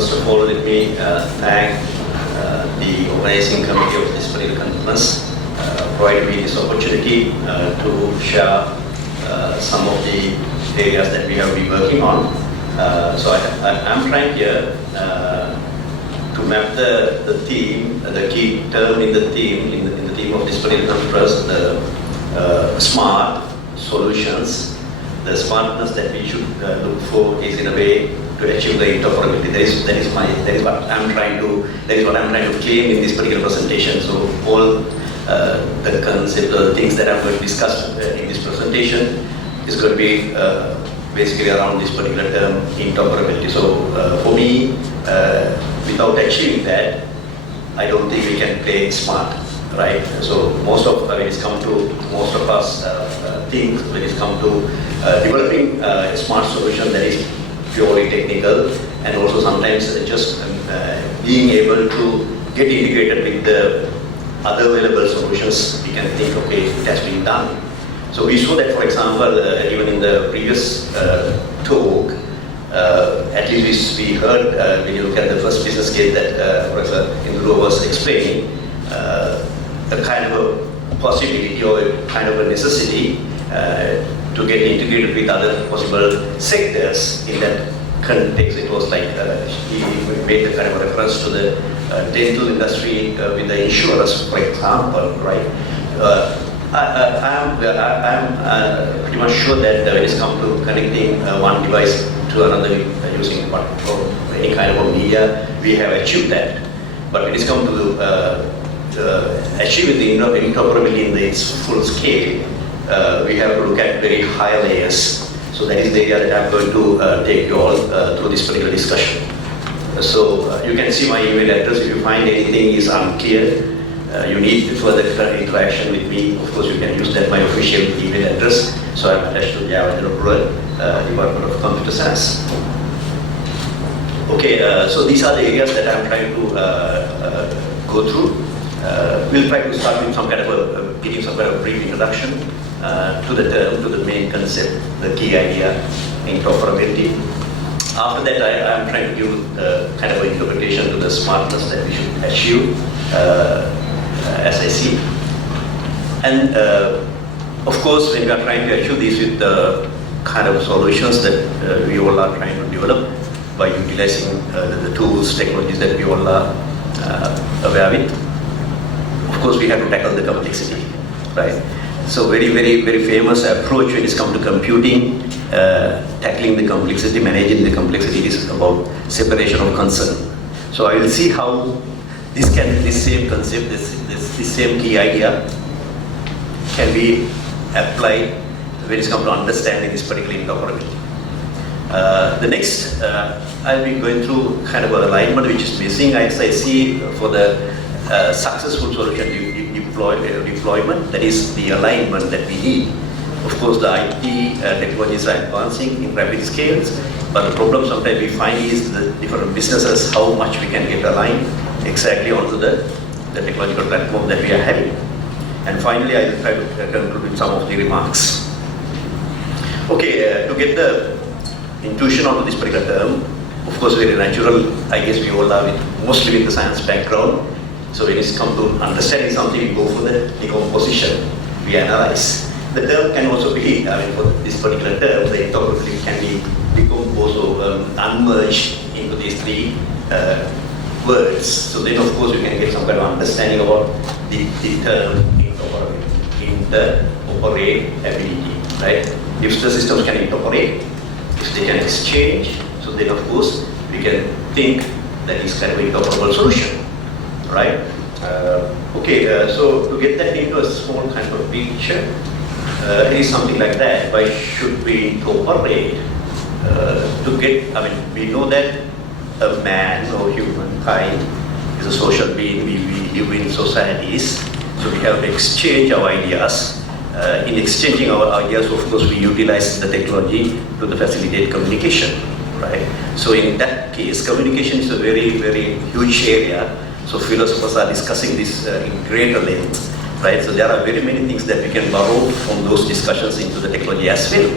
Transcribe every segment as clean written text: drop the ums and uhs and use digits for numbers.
First of all, let me thank the organizing committee of this particular conference provided me this opportunity to share some of the areas that we have been working on. So I'm trying here to map the theme, the key term in the theme, in the theme of this particular conference, the smart solutions. The smartness that we should look for is in a way to achieve the interoperability. That is what I'm trying to claim in this particular presentation. So all the concepts, the things that I'm going to discuss in this presentation is going to be basically around this particular term, interoperability. So for me, without achieving that, I don't think we can play smart, right? So when it's come to most of us things, when it's come to developing a smart solution that is purely technical, and also sometimes just being able to get integrated with the other available solutions, we can think, okay, it has been done. So we saw that, for example, even in the previous talk, at least we heard when you look at the first business case that Prasad was explaining, a kind of a possibility or a kind of a necessity to get integrated with other possible sectors. In that context, it was like he made the kind of a reference to the dental industry with the insurers, for example, right? I'm pretty much sure that when it's come to connecting one device to another using any kind of a media, we have achieved that. But when it's come to achieving the interoperability in its full scale, we have to look at very high layers. So that is the area that I'm going to take you all through this particular discussion. So you can see my email address. If you find anything is unclear, you need further interaction with me. Of course, you can use that, my official email address. So I'm attached to Jayaweera, Department of Computer Science. Okay, so these are the areas that I'm trying to go through. We'll try to start with some kind of giving some kind of brief introduction to the term, to the main concept, the key idea, interoperability. After that, I'm trying to give kind of an interpretation to the smartness that we should achieve, as I see. And of course, when we are trying to achieve this with the kind of solutions that we all are trying to develop by utilizing the tools, technologies that we all are aware with, of course, we have to tackle the complexity, right? So very famous approach when it's come to computing, tackling the complexity, managing the complexity is about separation of concern. So I will see how this same concept, this same key idea can be applied when it's come to understanding this particular interoperability. The next, I'll be going through kind of an alignment which is missing, as I see, for the successful solution deployment, that is the alignment that we need. Of course, the IT technologies are advancing in rapid scales, but the problem sometimes we find is the different businesses, how much we can get aligned exactly onto the technological platform that we are having. And finally, I will try to conclude with some of the remarks. Okay, to get the intuition onto this particular term, of course, very natural, I guess we all are mostly with the science background. So when it's come to understanding something, we go for the decomposition, we analyze. The term can also be, for this particular term, the interoperability can be decomposed or unmerged into these three words. So then, of course, you can get some kind of understanding about the term interoperability, right? If the systems can interoperate, if they can exchange, so then, of course, we can think that is kind of an interoperable solution. Right? So to get that into a small kind of picture, it is something like that. Why should we interoperate? We know that a man or humankind is a social being. We live in societies, so we have to exchange our ideas. In exchanging our ideas, of course, we utilize the technology to facilitate communication. Right? So in that case, communication is a very huge area. So philosophers are discussing this in greater length, right? So there are very many things that we can borrow from those discussions into the technology as well,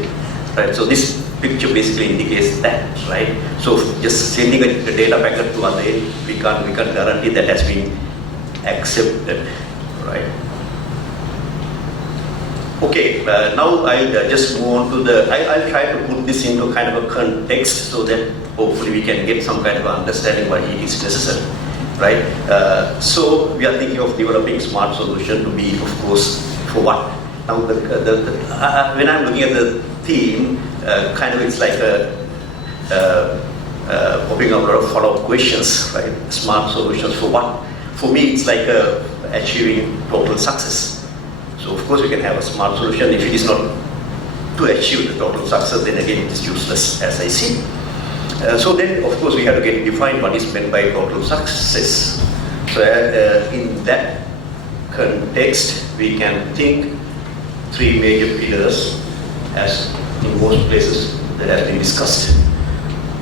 right? So this picture basically indicates that, right? So just sending a data packet to other end, we can't guarantee that has been accepted, right? Okay, now I'll just move on to I'll try to put this into kind of a context so that hopefully we can get some kind of understanding why it is necessary, right? So we are thinking of developing smart solution to be, of course, for what? Now, when I'm looking at the theme, kind of it's like popping up a lot of follow-up questions, right? Smart solutions for what? For me, it's like achieving total success. So of course, we can have a smart solution. If it is not to achieve the total success, then again, it is useless, as I see. So then, of course, we have to get defined what is meant by total success. So in that context, we can think three major pillars, as in most places that have been discussed.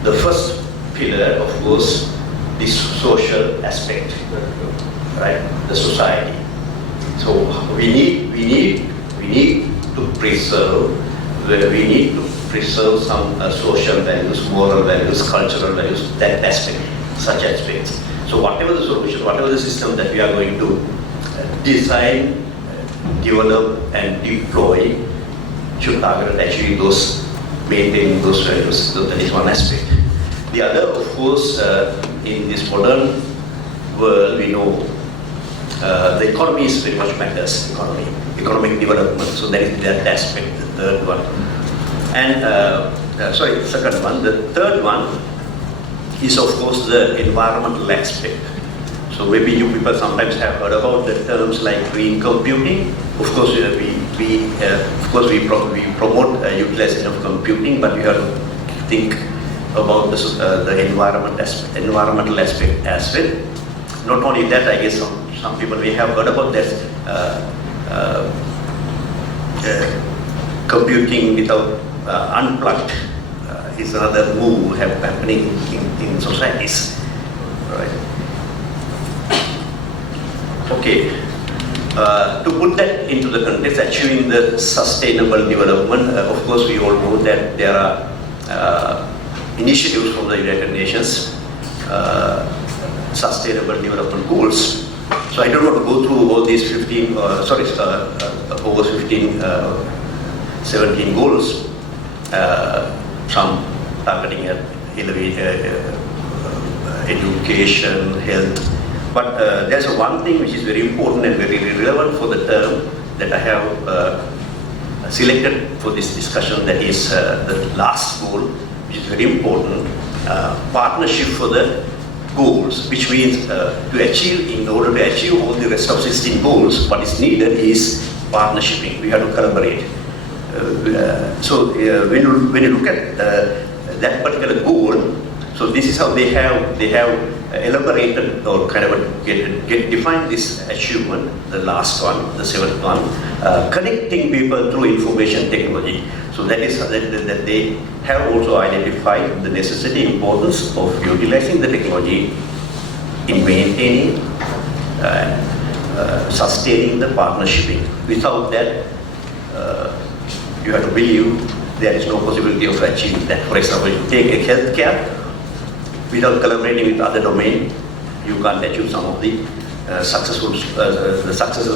The first pillar, of course, the social aspect, right? The society. So we need to preserve some social values, moral values, cultural values, that aspect, such aspects. So whatever the solution, whatever the system that we are going to design, develop and deploy should target at achieving those, maintaining those values. So that is one aspect. The other, of course, in this modern world, we know the economy is very much matters, economic development. So that is that aspect, the third one. And, sorry, second one. The third one is, of course, the environmental aspect. So maybe you people sometimes have heard about the terms like green computing. Of course, we promote utilization of computing, but we have to think about this, the environmental aspect as well. Not only that, I guess some people may have heard about that computing without unplugged is another move happening in societies, right? Okay, to put that into the context, achieving the sustainable development, of course we all know that there are initiatives from the United Nations, Sustainable Development Goals. So I don't want to go through all these 15, over 15, 17 goals, some targeting at education, health. But there's one thing which is very important and very relevant for the term that I have selected for this discussion, that is the last goal, which is very important, partnership for the goals, which means in order to achieve all the rest of 16 goals, what is needed is partnershiping. We have to collaborate. When you look at that particular goal, so this is how they have elaborated or kind of defined this achievement, the last one, the seventh one, connecting people through information technology. So that is that they have also identified the necessity, importance of utilizing the technology in maintaining and sustaining the partnership. Without that, you have to believe there is no possibility of achieving that. For example, you take a healthcare, without collaborating with other domain, you can't achieve some of the successes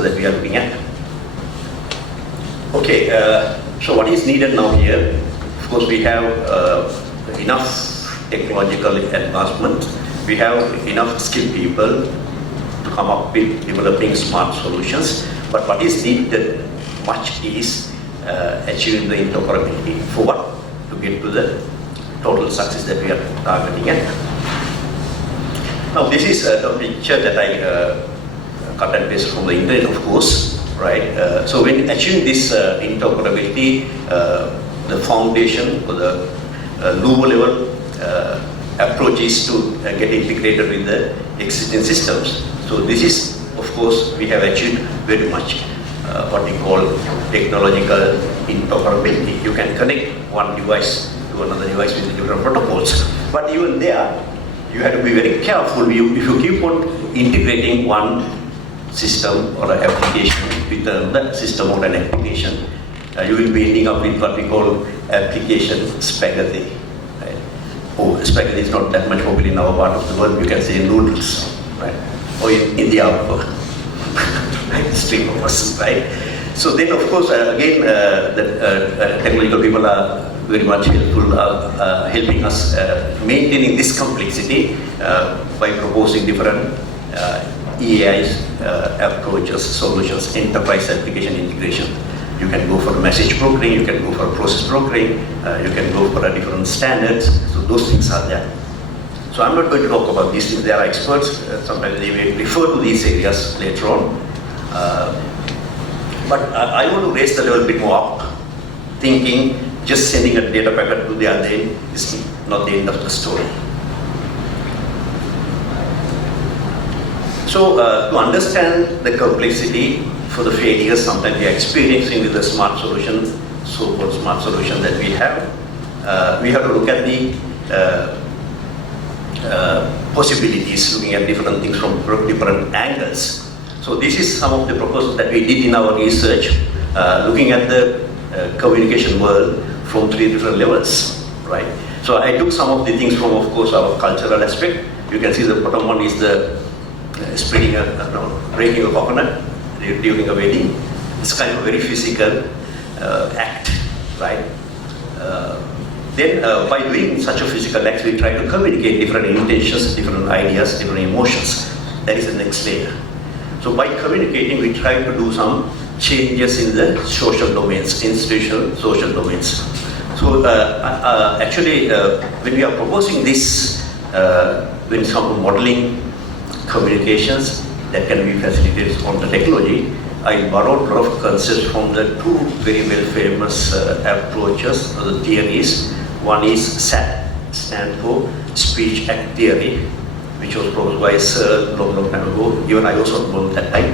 that we are looking at. Okay, so what is needed now here? Of course, we have enough technological advancement. We have enough skilled people to come up with developing smart solutions. But what is needed much is achieving the interoperability. For what? To get to the total success that we are targeting at. Now, this is the picture that I cut and pasted from the internet, of course, right? So when achieving this interoperability, the foundation or the lower level approach is to get integrated with the existing systems. So this is, of course, we have achieved very much what we call technological interoperability. You can connect one device to another device with different protocols. But even there, you have to be very careful. If you keep on integrating one system or an application with another system or an application, you will be ending up with what we call application spaghetti. Right? Oh, spaghetti is not that much popular in our part of the world. You can say noodles, right? Or in India, stream of us, right? So then, of course, again, the technological people are very much helpful, helping us maintaining this complexity by proposing different EAIs, approaches, solutions, enterprise application integration. You can go for message brokering, you can go for process brokering, you can go for different standards. So those things are there. So I'm not going to talk about these things. There are experts. Sometimes they may refer to these areas later on. But I want to raise the level a bit more up, thinking just sending a data packet to the other end is not the end of the story. So to understand the complexity for the failures sometimes we are experiencing with the smart solution, so-called smart solution that we have to look at the possibilities, looking at different things from different angles. So this is some of the proposals that we did in our research, looking at the communication world from 3 different levels, right? So I took some of the things from, of course, our cultural aspect. You can see the bottom one is the breaking a coconut during a wedding. It's kind of a very physical act, right? Then by doing such a physical act, we try to communicate different intentions, different ideas, different emotions. That is the next layer. So by communicating, we try to do some changes in the social domains, institutional social domains. So actually, when we are proposing this, when some modeling communications that can be facilitated on the technology, I borrowed a lot of concepts from the 2 very well famous approaches, the theories. One is SAT, stand for Speech Act Theory, which was proposed by Sir long time ago. Even I also wrote that time.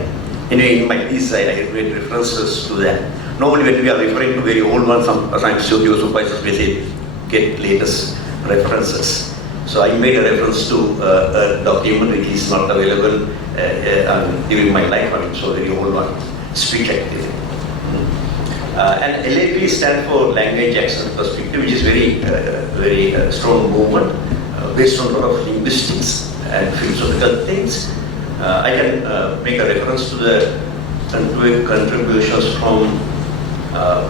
Anyway, in my piece, I made references to that. Normally, when we are referring to very old ones, sometimes studio supervisors may say, get latest references. So I made a reference to a document which is not available during my life, so very old one, Speech Act Theory. And LAP stands for Language Action Perspective, which is very strong movement based on a lot of linguistics and philosophical things. I can make a reference to the contributions from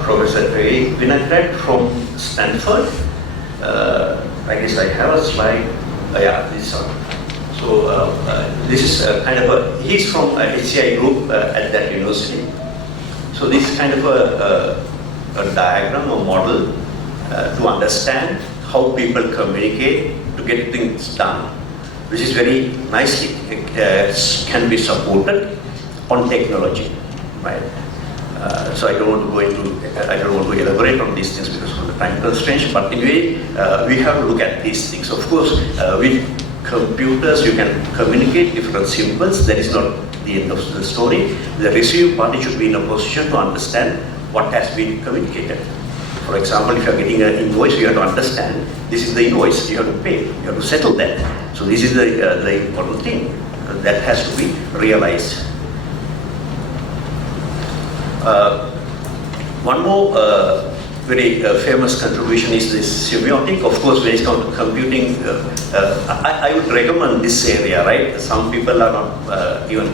Professor Ray Vinaigrette from Stanford. I guess I have a slide. Yeah, this one. So this is kind of he's from HCI group at that university. So this is kind of a diagram or model to understand how people communicate to get things done, which is very nicely can be supported on technology, right? So I don't want to elaborate on these things because of the time constraints. But anyway, we have to look at these things. Of course, with computers you can communicate different symbols. That is not the end of the story. The receiving party should be in a position to understand what has been communicated. For example, if you are getting an invoice, you have to understand this is the invoice, you have to pay, you have to settle that. So this is the important thing that has to be realized. One more very famous contribution is this semiotic. Of course, when it comes to computing, I would recommend this area, right? Some people are not even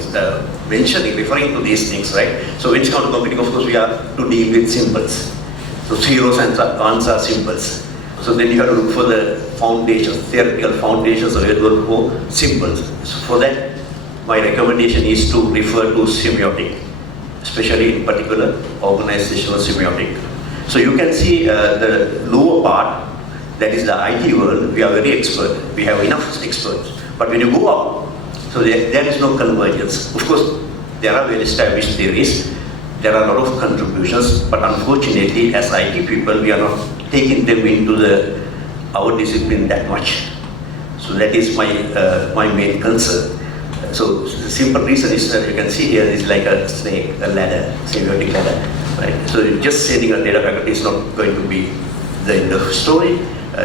referring to these things, right? So when it comes to computing, of course, we have to deal with symbols. So zeros and ones are symbols. So then you have to look for the foundations, theoretical foundations available for symbols. So for that, my recommendation is to refer to semiotic, especially in particular organizational semiotic. So you can see the lower part, that is the IT world, we are very expert, we have enough experts. But when you go up, so there is no convergence. Of course, there are well-established theories, there are a lot of contributions, but unfortunately, as IT people, we are not taking them into our discipline that much. So that is my main concern. So the simple reason is that you can see here is like a snake, a ladder, semiotic ladder, right? So just sending a data packet is not going to be the end of the story.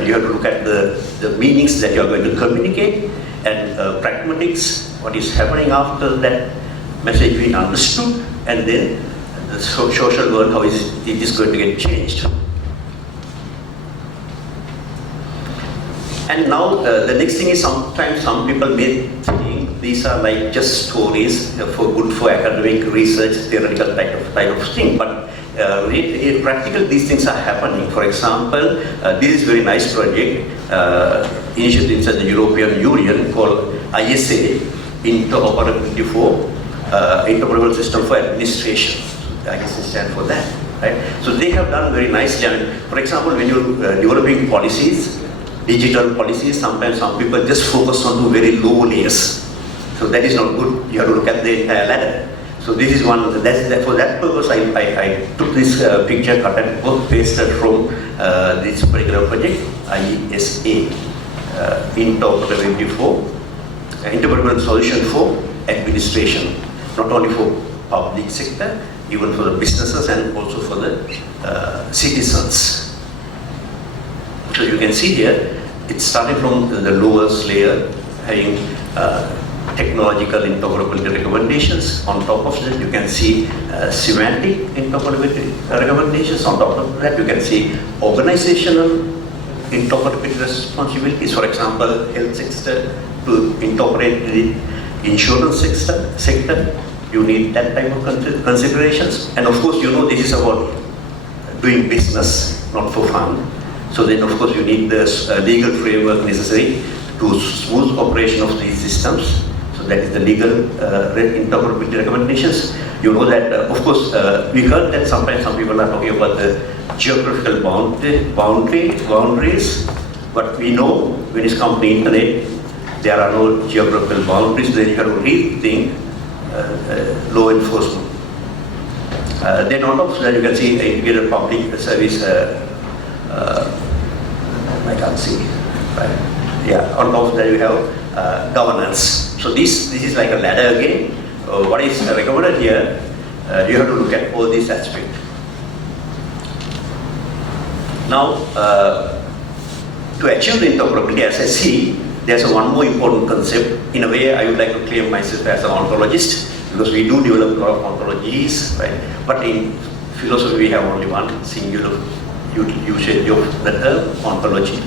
You have to look at the meanings that you are going to communicate and pragmatics, what is happening after that message being understood, and then the social world, how it is going to get changed. And now the next thing is sometimes some people may think these are like just stories for good for academic research, theoretical type of thing. But in practical, these things are happening. For example, this is very nice project initiated inside the European Union called ISA, Interoperability for Interoperable System for Administration. ISA stands for that, right? So they have done very nicely. I mean, for example, when you're developing policies, digital policies, sometimes some people just focus on the very low layers. So that is not good. You have to look at the entire ladder. So this is one, for that purpose, I took this picture, cut and pasted from this particular project, ISA, Interoperability for Interoperable Solution for Administration, not only for public sector, even for the businesses and also for the citizens. So you can see here, it's starting from the lowest layer, having technological interoperability recommendations. On top of that, you can see semantic interoperability recommendations. On top of that, you can see organizational interoperability responsibilities. For example, health sector to interoperate the insurance sector, you need that type of considerations. And of course, you know this is about doing business, not for fun. So then, of course, you need the legal framework necessary to smooth operation of these systems. So that is the legal interoperability recommendations. You know that, of course, we heard that sometimes some people are talking about the geographical boundaries, but we know when it comes to internet, there are no geographical boundaries. Then you have to rethink law enforcement. Then on top of that, you can see integrated public service. I can't see, right? Yeah, on top of that you have governance. So this is like a ladder again. What is recommended here, you have to look at all these aspects. Now, to achieve the interoperability, as I see, there's one more important concept. In a way, I would like to claim myself as an ontologist, because we do develop a lot of ontologies, right? But in philosophy, we have only one singular usage of the term ontology.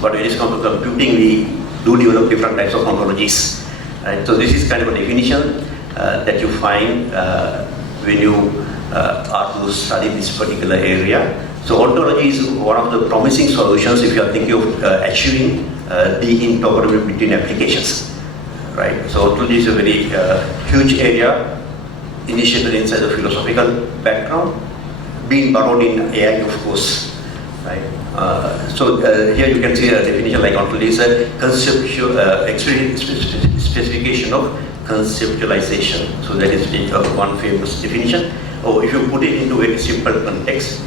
But when it comes to computing, we do develop different types of ontologies. Right? So this is kind of a definition that you find when you are to study this particular area. So ontology is one of the promising solutions if you are thinking of achieving the interoperability between applications. Right? So ontology is a very huge area, initiated inside the philosophical background, being borrowed in AI, of course. Right? Here you can see a definition like ontology is a conceptual specification of conceptualization. So that is one famous definition. Or if you put it into a very simple context,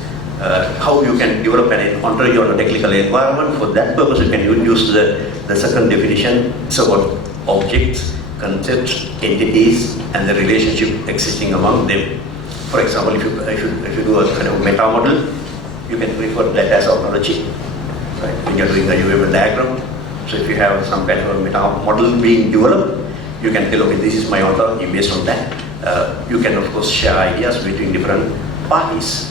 how you can develop an ontology on a technical environment. For that purpose, you can use the second definition. It's about objects, concepts, entities, and the relationship existing among them. For example, if you do a kind of meta model, you can refer that as ontology, right? When you're doing a Jayaweera diagram. So if you have some kind of a meta model being developed, you can tell, okay, this is my ontology. Based on that, you can of course share ideas between different parties.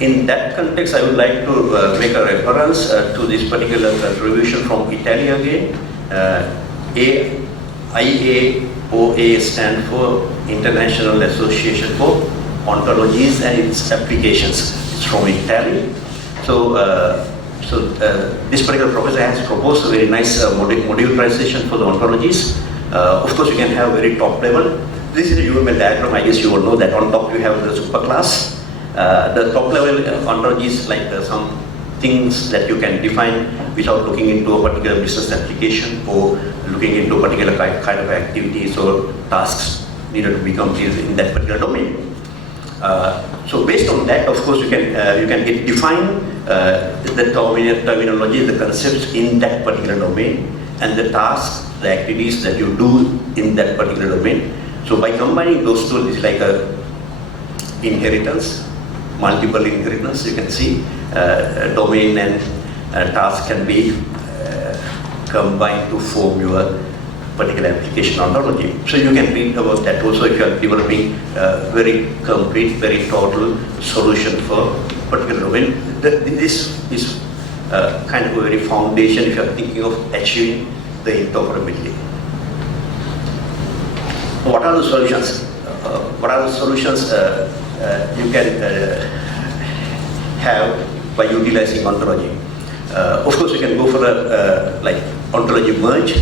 In that context, I would like to make a reference to this particular contribution from Italy again. IAOA stands for International Association for Ontologies and its Applications. It's from Italy. So, this particular professor has proposed a very nice modularization for the ontologies. Of course, you can have very top level. This is a UML diagram. I guess you all know that on top you have the superclass. The top level ontologies like some things that you can define without looking into a particular business application or looking into a particular kind of activities or tasks needed to be completed in that particular domain. So based on that, of course, you can define the terminology, the concepts in that particular domain, and the tasks, the activities that you do in that particular domain. So by combining those two, it's like a inheritance, multiple inheritance. You can see domain and task can be combined to form your particular application ontology. So you can read about that also if you are developing a very complete, very total solution for particular domain. This is kind of a very foundation if you are thinking of achieving the interoperability. What are the solutions? You can have by utilizing ontology? Of course, you can go for a like ontology merge.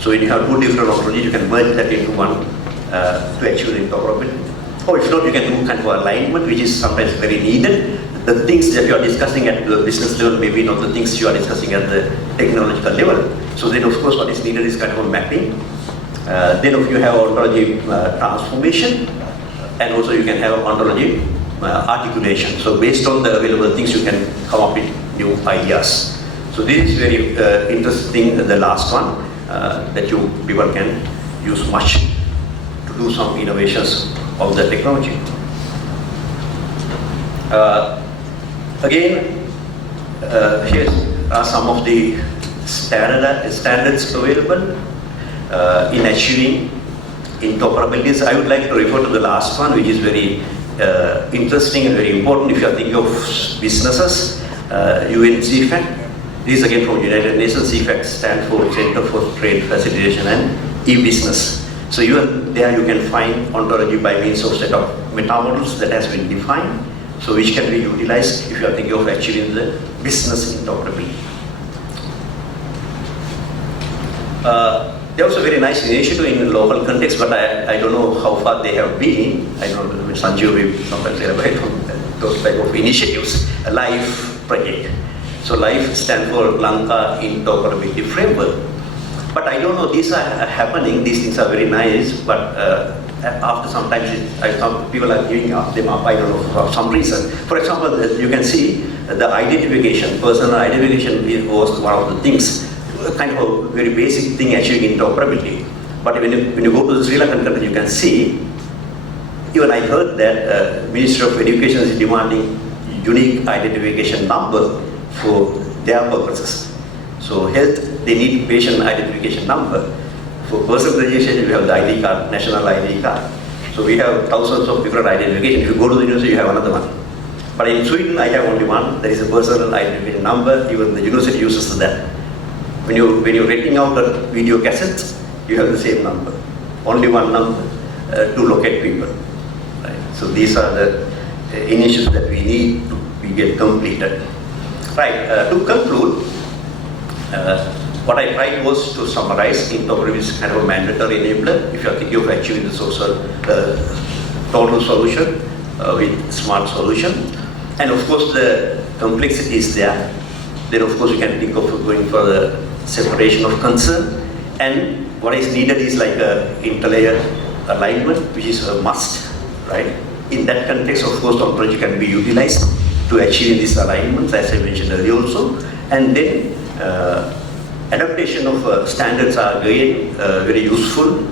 So when you have two different ontologies, you can merge that into one to achieve the interoperability. Or if not, you can do kind of alignment, which is sometimes very needed. The things that you are discussing at the business level may be not the things you are discussing at the technological level. So then, of course, what is needed is kind of a mapping. Then if you have ontology transformation, and also you can have ontology articulation. So based on the available things, you can come up with new ideas. So this is very interesting, the last one, that you people can use much to do some innovations of the technology. Again, here are some of the standards available in achieving interoperability. I would like to refer to the last one, which is very interesting and very important if you are thinking of businesses. UN CFAC. This is again from United Nations. CFAC stands for Center for Trade Facilitation and E-Business. So there you can find ontology by means of set of meta models that has been defined, so which can be utilized if you are thinking of achieving the business interoperability. There was a very nice initiative in the local context, but I don't know how far they have been. I don't know, Sanjeev will sometimes elaborate on those type of initiatives. A LIFE project. So LIFE stands for Lanka Interoperability Framework. But I don't know, these are happening, these things are very nice, but after some time, some people are giving them up, I don't know, for some reason. For example, you can see the identification, personal identification was one of the things, kind of a very basic thing achieving interoperability. But when you go to the Sri Lankan country, you can see, even I heard that Ministry of Education is demanding unique identification number for their purposes. So health, they need patient identification number. For personal registration, you have the ID card, national ID card. So we have thousands of different identifications. If you go to the university, you have another one. But in Sweden, I have only one. There is a personal identification number. Even the university uses that. When you're renting out a video cassettes, you have the same number. Only one number to locate people. Right? So these are the initiatives that we need to get completed. Right, to conclude, what I tried was to summarize interoperability is kind of a mandatory enabler if you are thinking of achieving the social total solution with smart solution. And of course the complexity is there. Then of course you can think of going for the separation of concern. And what is needed is like a interlayer alignment, which is a must, right? In that context, of course, ontology can be utilized to achieve these alignments, as I mentioned earlier also. And then adaptation of standards are again very useful.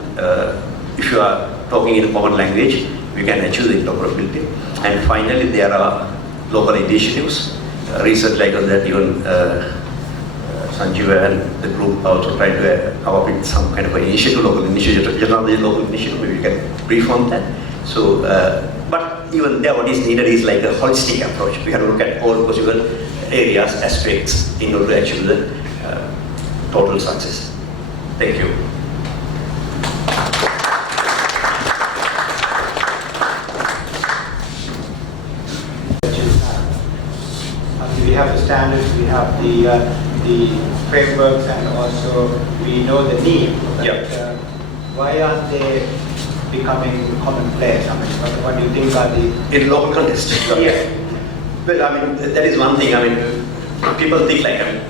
If you are talking in a common language, we can achieve the interoperability. And finally, there are local initiatives. Research like that, even Sanjeev and the group also try to come up with some kind of an initiative, local initiative, generally local initiative, maybe we can brief on that. So, but even there what is needed is like a holistic approach. We have to look at all possible areas, aspects in order to achieve the total success. Thank you. We have the standards, we have the frameworks, and also we know the need. But, yeah. Why aren't they becoming commonplace? I mean, what do you think are the... In local context? Yes. Well, I mean, that is one thing. I mean, people think like, I mean,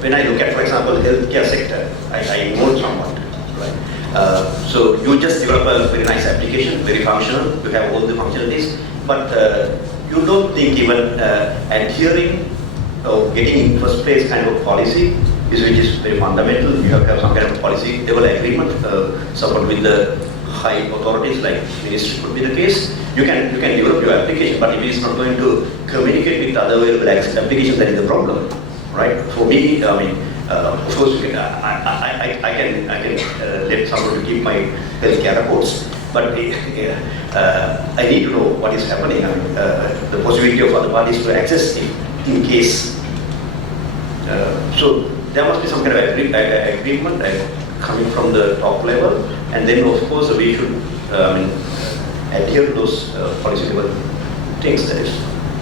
when I look at, for example, healthcare sector, I know somewhat, right? So you just develop a very nice application, very functional, you have all the functionalities, but you don't think even adhering or getting in first place kind of policy, which is very fundamental. You have to have some kind of policy level agreement, support with the high authorities, like ministry could be the case. You can develop your application, but if it is not going to communicate with other available applications, that is the problem, right? For me, I mean, of course, I can let somebody keep my healthcare reports, But I need to know what is happening. I mean, the possibility of other parties to access it in case. So there must be some kind of agreement coming from the top level, and then of course we should adhere to those policy level things. That is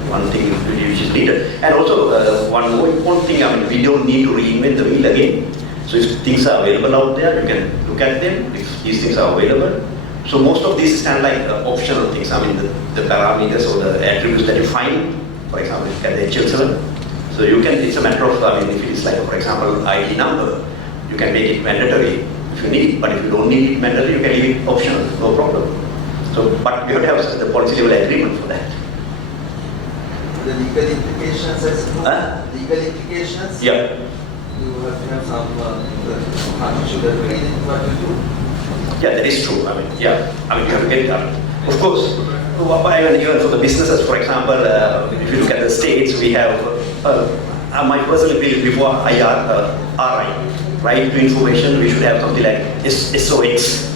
one thing which is needed. And also one more important thing, I mean, we don't need to reinvent the wheel again. So if things are available out there, you can look at them, if these things are available. So most of these stand like optional things. I mean, the parameters or the attributes that you find, for example, you get the HL7. So you can, it's a matter of, I mean, if it is like, for example, ID number, you can make it mandatory if you need, but if you don't need it mandatory, you can leave it optional, no problem. So, but you have to have the policy level agreement for that. The legal implications as well. Legal implications? Yeah. You have to have some should agree in what you do. Yeah, that is true. I mean, yeah. I mean, you have to get it done. Of course, even for the businesses, for example, if you look at the states, we have, my personal opinion before RI, right to information, we should have something like SOX.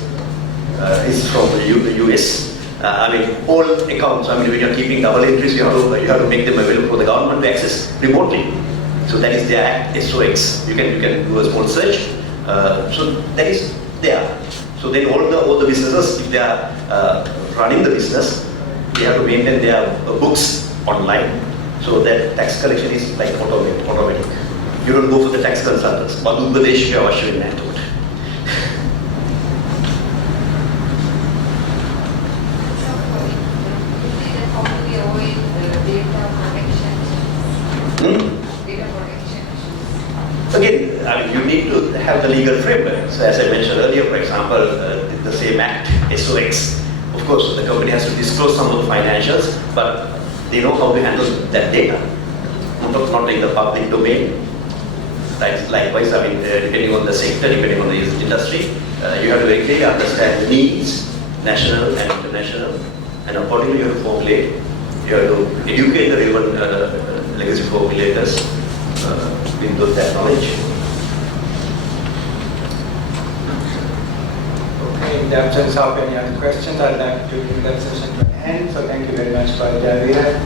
It's from the US. I mean, all accounts, I mean, when you're keeping double entries, you have to make them available for the government to access remotely. So that is their act, SOX. You can do a small search. So that is there. So then all the businesses, if they are running the business, they have to maintain their books online. So that tax collection is like automatic. You don't go for the tax consultants. But Upadesh Avashwin Nato. Again, I mean, you need to have the legal framework. So as I mentioned earlier, for example, the same act, SOX. Of course, the company has to disclose some of the financials, but they know how to handle that data, not in the public domain. Likewise, I mean, depending on the sector, depending on the industry, you have to very clearly understand the needs, national and international, and accordingly you have to formulate. You have to educate the relevant legacy formulators with that knowledge. Okay, in the absence of any other questions, I'd like to bring that session to an end. So thank you very much for Jayaweera.